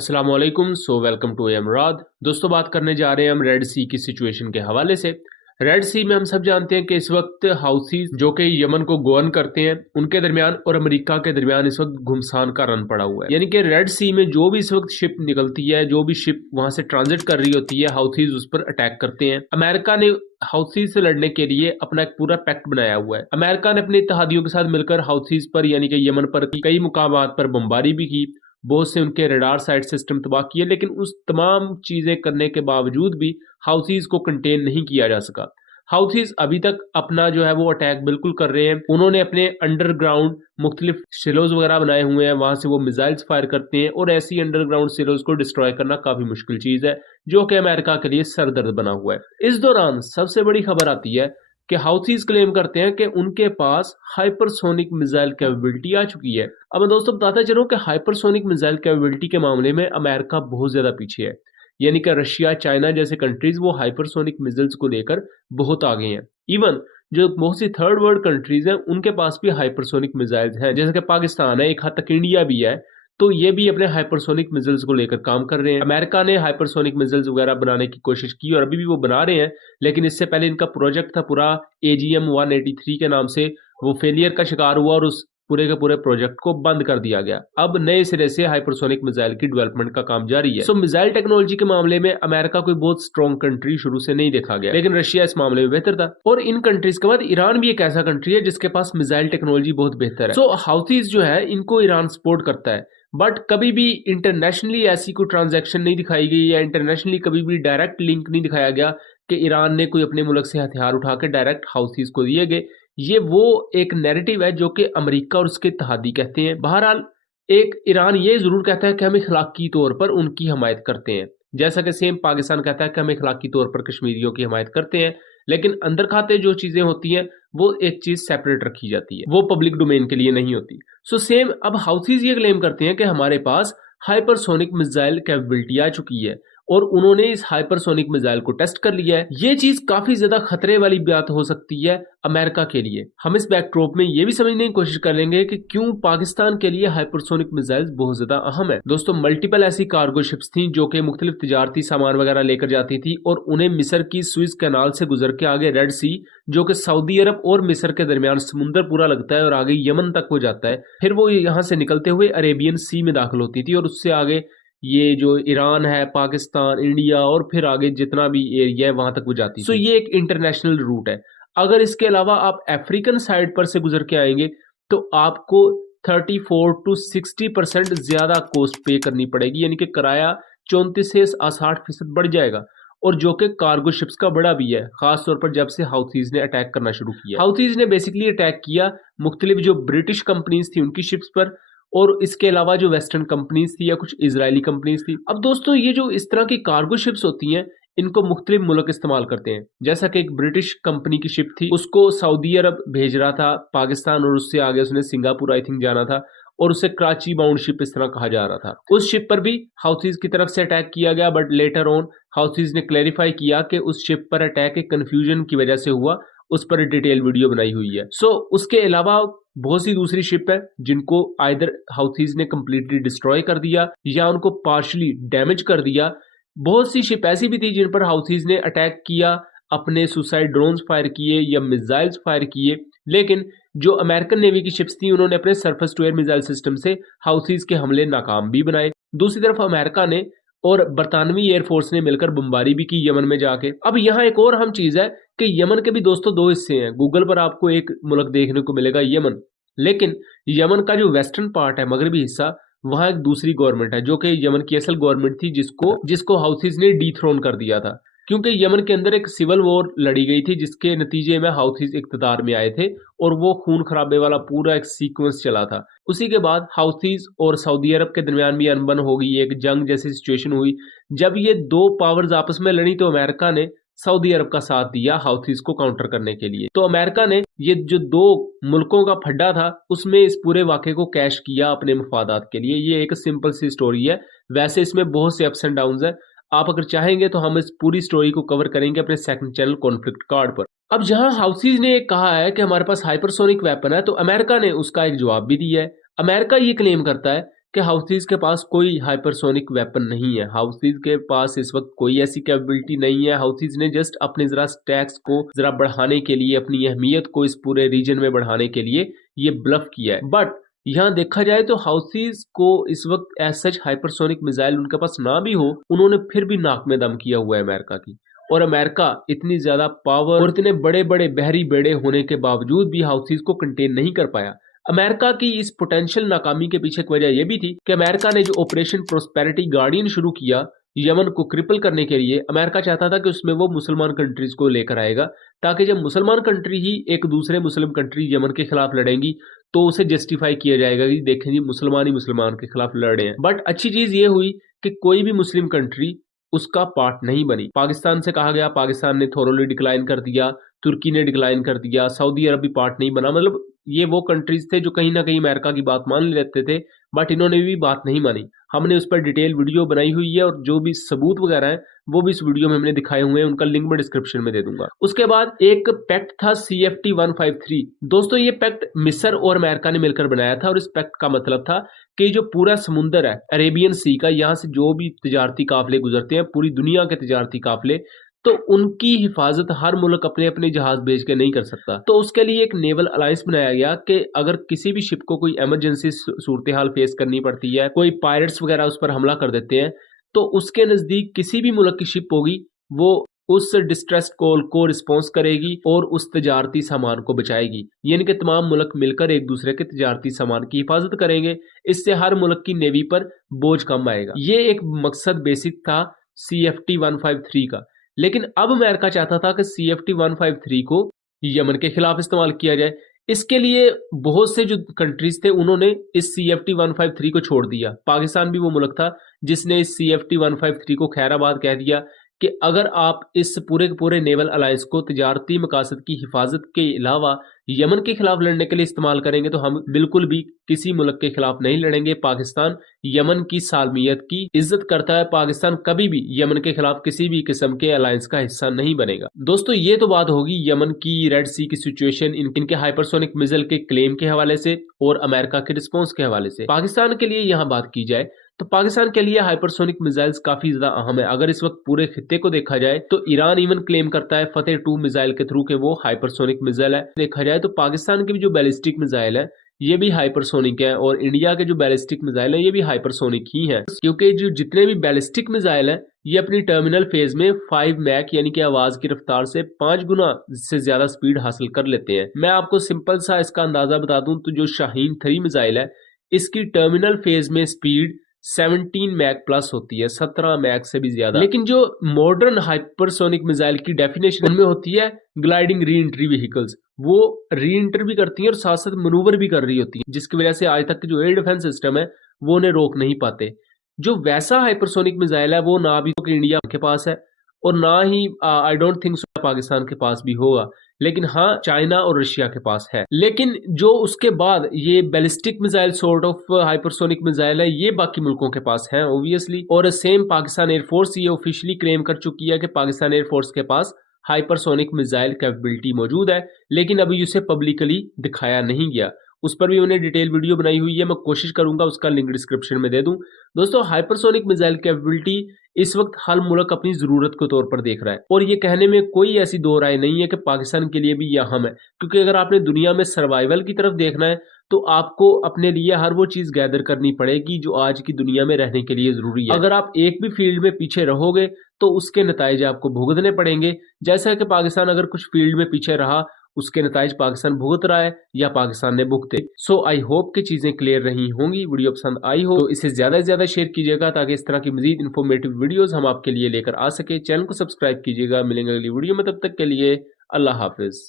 अस्सलाम वालेकुम। Welcome to एमराद। दोस्तों, बात करने जा रहे हैं हम रेड सी की सिचुएशन के हवाले से। रेड सी में हम सब जानते हैं कि इस वक्त हाउसीज जो कि यमन को गवर्न करते हैं उनके दरमियान और अमेरिका के दरमियान इस वक्त घुमसान का रन पड़ा हुआ है। यानी कि रेड सी में जो भी इस वक्त शिप निकलती है, जो भी शिप वहां से ट्रांजिट कर रही होती है, हाउसीज उस पर अटैक करते हैं। अमेरिका ने हाउसीज से लड़ने के लिए अपना एक पूरा पैक्ट बनाया हुआ है। अमेरिका ने अपने इत्तेहादियों के साथ मिलकर हाउसीज पर यानी कि यमन पर कई मुकामात पर बमबारी भी की, बहुत से उनके रडार साइट सिस्टम तबाह किए, लेकिन उस तमाम चीजें करने के बावजूद भी हाउथीज को कंटेन नहीं किया जा सका। हाउथीज अभी तक अपना जो है वो अटैक बिल्कुल कर रहे हैं। उन्होंने अपने अंडरग्राउंड मुख्तलिफ सिलोज वगैरह बनाए हुए हैं, वहां से वो मिसाइल्स फायर करते हैं और ऐसी अंडरग्राउंड सिलोज को डिस्ट्रॉय करना काफी मुश्किल चीज है, जो कि अमेरिका के लिए सरदर्द बना हुआ है। इस दौरान सबसे बड़ी खबर आती है कि हाउथीज क्लेम करते हैं कि उनके पास हाइपरसोनिक मिसाइल कैपेबिलिटी आ चुकी है। अब मैं दोस्तों बताता चलूं कि हाइपरसोनिक मिसाइल कैपेबिलिटी के मामले में अमेरिका बहुत ज्यादा पीछे है। यानी कि रशिया, चाइना जैसे कंट्रीज वो हाइपरसोनिक मिसाइल्स को लेकर बहुत आगे हैं। इवन जो बहुत सी थर्ड वर्ल्ड कंट्रीज हैं उनके पास भी हाइपरसोनिक मिसाइल्स हैं, जैसे कि पाकिस्तान है, एक हद तक इंडिया भी है, तो ये भी अपने हाइपरसोनिक मिसाइल्स को लेकर काम कर रहे हैं। अमेरिका ने हाइपरसोनिक मिसाइल्स वगैरह बनाने की कोशिश की और अभी भी वो बना रहे हैं, लेकिन इससे पहले इनका प्रोजेक्ट था पूरा AGM 183 के नाम से, वो फेलियर का शिकार हुआ और उस पूरे के पूरे प्रोजेक्ट को बंद कर दिया गया। अब नए सिरे से हाइपरसोनिक मिसाइल की डेवलपमेंट का काम जारी है। मिसाइल टेक्नोलॉजी के मामले में अमेरिका कोई बहुत स्ट्रॉन्ग कंट्री शुरू से नहीं देखा गया, लेकिन रशिया इस मामले में बेहतर था। और इन कंट्रीज के बाद ईरान भी एक ऐसा कंट्री है जिसके पास मिसाइल टेक्नोलॉजी बहुत बेहतर है। हाउथीज जो है इनको ईरान सपोर्ट करता है, बट कभी भी इंटरनेशनली ऐसी कोई ट्रांजैक्शन नहीं दिखाई गई या इंटरनेशनली कभी भी डायरेक्ट लिंक नहीं दिखाया गया कि ईरान ने कोई अपने मुल्क से हथियार उठा के डायरेक्ट हाउथीज को दिए गए। ये वो एक नैरेटिव है जो कि अमेरिका और उसके इत्तेहादी कहते हैं। बहरहाल एक ईरान ये जरूर कहता है कि हम इखलाकी तौर पर उनकी हमायत करते हैं, जैसा कि सेम पाकिस्तान कहता है कि हम इखलाकी तौर पर कश्मीरियों की हमायत करते हैं, लेकिन अंदर खाते जो चीजें होती हैं वो एक चीज सेपरेट रखी जाती है, वो पब्लिक डोमेन के लिए नहीं होती। सेम अब हाउथीज ये क्लेम करते हैं कि हमारे पास हाइपरसोनिक मिसाइल कैपेबिलिटी आ चुकी है और उन्होंने इस हाइपरसोनिक मिसाइल को टेस्ट कर लिया है। ये चीज काफी ज्यादा खतरे वाली बात हो सकती है अमेरिका के लिए। हम इस बैकड्रॉप में ये भी समझने की कोशिश कर लेंगे कि क्यों पाकिस्तान के लिए हाइपरसोनिक मिसाइल्स बहुत ज्यादा अहम है। दोस्तों, मल्टीपल ऐसी कार्गो शिप्स थी जो कि मुख्तलिफ तिजारती सामान वगैरह लेकर जाती थी और उन्हें मिस्र की स्विस कैनाल से गुजर के आगे रेड सी, जो कि सऊदी अरब और मिस्र के दरमियान समुंदर पूरा लगता है और आगे यमन तक वो जाता है, फिर वो यहाँ से निकलते हुए अरेबियन सी में दाखिल होती थी और उससे आगे ये जो ईरान है, पाकिस्तान, इंडिया और फिर आगे जितना भी एरिया है वहां तक वो जाती है। ये एक इंटरनेशनल रूट है। अगर इसके अलावा आप अफ्रीकन साइड पर से गुजर के आएंगे तो आपको 34 to 60% ज्यादा कॉस्ट पे करनी पड़ेगी, यानी कि किराया 34 से 60% बढ़ जाएगा, और जो कि कार्गो शिप्स का बड़ा भी है, खास तौर पर जब से हाउथीज ने अटैक करना शुरू किया। हाउथीज ने बेसिकली अटैक किया मुख्तलिफ जो ब्रिटिश कंपनीज थी उनकी शिप्स पर, और इसके अलावा जो वेस्टर्न कंपनीज थी या कुछ इजरायली कंपनीज थी। अब दोस्तों, ये जो इस तरह की कार्गो शिप्स होती हैं इनको मुख्तलिफ मुल्क इस्तेमाल करते हैं। जैसा कि एक ब्रिटिश कंपनी की शिप थी, उसको सऊदी अरब भेज रहा था पाकिस्तान, और उससे आगे उसने सिंगापुर आई थिंक जाना था, और उसे कराची बाउंड शिप इस तरह कहा जा रहा था। उस शिप पर भी हाउथीज की तरफ से अटैक किया गया, बट लेटर ऑन हाउथीज ने क्लैरिफाई किया कि उस शिप पर अटैक एक कंफ्यूजन की वजह से हुआ, उस पर डिटेल वीडियो बनाई हुई है। उसके अलावा बहुत सी दूसरी शिप है जिनको आइदर हाउथीज ने कंप्लीटली डिस्ट्रॉय कर दिया या उनको पार्शली डैमेज कर दिया। बहुत सी शिप ऐसी भी थी जिन पर हाउथीज ने अटैक किया, अपने सुसाइड ड्रोन्स फायर किए या मिसाइल्स फायर किए, लेकिन जो अमेरिकन नेवी की शिप्स थी उन्होंने अपने surface to air missile system से हाउथीज के हमले नाकाम भी बनाए। दूसरी तरफ अमेरिका ने और बरतानवी एयरफोर्स ने मिलकर बमबारी भी की यमन में जाके। अब यहाँ एक और अहम चीज है कि यमन के भी दोस्तों दो हिस्से हैं। गूगल पर आपको एक मुल्क देखने को मिलेगा यमन, लेकिन यमन का जो वेस्टर्न पार्ट है, मगरबी हिस्सा, वहां एक दूसरी गवर्नमेंट है जो कि यमन की असल गवर्नमेंट थी, जिसको हाउथीज ने डीथ्रोन कर दिया था, क्योंकि यमन के अंदर एक सिविल वॉर लड़ी गई थी जिसके नतीजे में हाउथीज इक्तदार में आए थे और वो खून खराबे वाला पूरा एक सीक्वेंस चला था। उसी के बाद हाउथीज और सऊदी अरब के दरमियान भी अनबन हो गई, एक जंग जैसी सिचुएशन हुई। जब ये दो पावर्स आपस में लड़ी तो अमेरिका ने सऊदी अरब का साथ दिया हाउथीज को काउंटर करने के लिए। तो अमेरिका ने ये जो दो मुल्कों का फड्डा था उसमें इस पूरे वाक़े को कैश किया अपने मफादात के लिए। ये एक सिंपल सी स्टोरी है, वैसे इसमें बहुत से अप्स एंड डाउन्स है। आप अगर चाहेंगे तो हम इस पूरी स्टोरी को कवर करेंगे अपने सेकंड चैनल कॉन्फ्लिक्ट कार्ड पर। अब जहां हाउथीज ने कहा है कि हमारे पास हाइपरसोनिक वेपन है, तो अमेरिका ने उसका एक जवाब भी दिया है। अमेरिका ये क्लेम करता है कि हाउथीज के पास कोई हाइपरसोनिक वेपन नहीं है। हाउथीज के पास इस वक्त कोई ऐसी कैपेबिलिटी नहीं है। हाउथीज ने जस्ट अपने जरा स्टैक्स को जरा बढ़ाने के लिए, अपनी अहमियत को इस पूरे रीजन में बढ़ाने के लिए ये ब्लफ किया है। बट यहाँ देखा जाए तो हाउथीज को इस वक्त एज सच हाइपरसोनिक मिसाइल उनके पास ना भी हो, उन्होंने फिर भी नाक में दम किया हुआ है अमेरिका की। और अमेरिका इतनी ज्यादा पावर और इतने बड़े बड़े बहरी बेड़े होने के बावजूद भी हाउथीज को कंटेन नहीं कर पाया। अमेरिका की इस पोटेंशियल नाकामी के पीछे एक वजह यह भी थी कि अमेरिका ने जो ऑपरेशन प्रोस्पेरिटी गार्डियन शुरू किया यमन को क्रिपल करने के लिए, अमेरिका चाहता था कि उसमें वो मुसलमान कंट्रीज को लेकर आएगा, ताकि जब मुसलमान कंट्री ही एक दूसरे मुस्लिम कंट्री यमन के खिलाफ लड़ेंगी तो उसे जस्टिफाई किया जाएगा कि देखें जी मुसलमान ही मुसलमान के खिलाफ लड़ रहे हैं। बट अच्छी चीज ये हुई कि कोई भी मुस्लिम कंट्री उसका पार्ट नहीं बनी। पाकिस्तान से कहा गया, पाकिस्तान ने थोरोली डिक्लाइन कर दिया, तुर्की ने डिक्लाइन कर दिया, सऊदी अरब भी पार्ट नहीं बना। मतलब ये वो कंट्रीज थे जो कहीं ना कहीं अमेरिका की बात मान लेते थे, बट इन्होंने भी बात नहीं मानी। हमने उस पर डिटेल वीडियो बनाई हुई है और जो भी सबूत वगैरह हैं वो भी इस वीडियो में हमने दिखाए हुए हैं, उनका लिंक मैं डिस्क्रिप्शन में दे दूंगा। उसके बाद एक पैक्ट था CFT 153। दोस्तों ये पैक्ट मिस्र और अमेरिका ने मिलकर बनाया था और इस पैक्ट का मतलब था कि जो पूरा समुंदर है अरेबियन सी का, यहाँ से जो भी तिजारती काफले गुजरते हैं, पूरी दुनिया के तिजारती काफले, तो उनकी हिफाजत हर मुल्क अपने अपने जहाज भेज के नहीं कर सकता। तो उसके लिए एक नेवल अलायंस बनाया गया कि अगर किसी भी शिप को कोई इमरजेंसी सूरत हाल फेस करनी पड़ती है, कोई पायरेट्स वगैरह उस पर हमला कर देते हैं, तो उसके नजदीक किसी भी मुल्क की शिप होगी वो उस डिस्ट्रेस कॉल को रिस्पॉन्स करेगी और उस तजारती सामान को बचाएगी। यानी कि तमाम मुल्क मिलकर एक दूसरे के तजारती सामान की हिफाजत करेंगे। इससे हर मुल्क की नेवी पर बोझ कम आएगा। ये एक मकसद बेसिक था CFT 153 का। लेकिन अब अमेरिका चाहता था कि CFT 153 को यमन के खिलाफ इस्तेमाल किया जाए। इसके लिए बहुत से जो कंट्रीज थे उन्होंने इस CFT 153 को छोड़ दिया। पाकिस्तान भी वो मुल्क था जिसने इस CFT 153 को खैराबाद कह दिया कि अगर आप इस पूरे के पूरे नेवल अलायंस को तिजारती मकासद की हिफाजत के अलावा यमन के खिलाफ लड़ने के लिए इस्तेमाल करेंगे तो हम बिल्कुल भी किसी मुल्क के खिलाफ नहीं लड़ेंगे। पाकिस्तान यमन की सालमियत की इज्जत करता है। पाकिस्तान कभी भी यमन के खिलाफ किसी भी किस्म के अलायंस का हिस्सा नहीं बनेगा। दोस्तों ये तो बात होगी यमन की रेड सी की सिचुएशन, इनके हाइपरसोनिक मिसाइल के क्लेम के हवाले से और अमेरिका के रिस्पॉन्स के हवाले से। पाकिस्तान के लिए यहाँ बात की जाए तो पाकिस्तान के लिए हाइपरसोनिक मिसाइल्स काफी ज्यादा अहम है। अगर इस वक्त पूरे खित्ते को देखा जाए तो ईरान इवन क्लेम करता है फतेह 2 मिसाइल के थ्रू के वो हाइपरसोनिक मिसाइल है। देखा जाए तो पाकिस्तान की भी जो बैलिस्टिक मिसाइल है ये भी हाइपरसोनिक है और इंडिया के जो बैलिस्टिक मिसाइल है ये भी हाइपरसोनिक ही है, क्योंकि जो जितने भी बैलिस्टिक मिसाइल है ये अपनी टर्मिनल फेज में 5 मैक यानी कि आवाज की रफ्तार से 5 गुना से ज्यादा स्पीड हासिल कर लेते हैं। मैं आपको सिंपल सा इसका अंदाजा बता दूं तो जो शाहीन 3 मिसाइल है इसकी टर्मिनल फेज में स्पीड 17 मैक प्लस होती है, 17 मैक से भी ज्यादा। लेकिन जो मॉडर्न हाइपरसोनिक मिसाइल की डेफिनेशन उनमें होती है ग्लाइडिंग री एंट्री व्हीकल्स, वो री एंटर भी करती हैं और साथ साथ मनूवर भी कर रही होती है, जिसकी वजह से आज तक जो एयर डिफेंस सिस्टम है वो उन्हें रोक नहीं पाते। जो वैसा हाइपरसोनिक मिसाइल है वो ना भी तो इंडिया के पास है और ना ही I don't think so Pakistan के पास भी होगा, लेकिन हाँ चाइना और रशिया के पास है। लेकिन जो उसके बाद ये ballistic missile sort of hypersonic missile है ये बाकी मुल्कों के पास है ऑब्वियसली। और सेम पाकिस्तान एयरफोर्स ये ऑफिशियली क्लेम कर चुकी है कि पाकिस्तान एयरफोर्स के पास हाइपरसोनिक मिसाइल कैपेबिलिटी मौजूद है, लेकिन अभी उसे पब्लिकली दिखाया नहीं गया। उस पर भी उन्हें डिटेल वीडियो बनाई हुई है, मैं कोशिश करूंगा उसका लिंक डिस्क्रिप्शन में दे दूं। दोस्तों हाइपरसोनिक मिसाइल कैपेबिलिटी इस वक्त हर मुल्क अपनी जरूरत के तौर पर देख रहा है और ये कहने में कोई ऐसी दो राय नहीं है कि पाकिस्तान के लिए भी यह अहम है, क्योंकि अगर आपने दुनिया में सर्वाइवल की तरफ देखना है तो आपको अपने लिए हर वो चीज गैदर करनी पड़ेगी जो आज की दुनिया में रहने के लिए जरूरी है। अगर आप एक भी फील्ड में पीछे रहोगे तो उसके नतीजे आपको भुगतने पड़ेंगे। जैसा कि पाकिस्तान अगर कुछ फील्ड में पीछे रहा उसके नतीजे पाकिस्तान भुगत रहा है या पाकिस्तान ने भुगते। सो आई होप कि चीजें क्लियर रही होंगी। वीडियो पसंद आई हो तो इसे ज्यादा से ज्यादा शेयर कीजिएगा ताकि इस तरह की मजीद इन्फॉर्मेटिव वीडियोस हम आपके लिए लेकर आ सके। चैनल को सब्सक्राइब कीजिएगा। मिलेंगे अगली वीडियो में, तब तक के लिए अल्लाह हाफिज।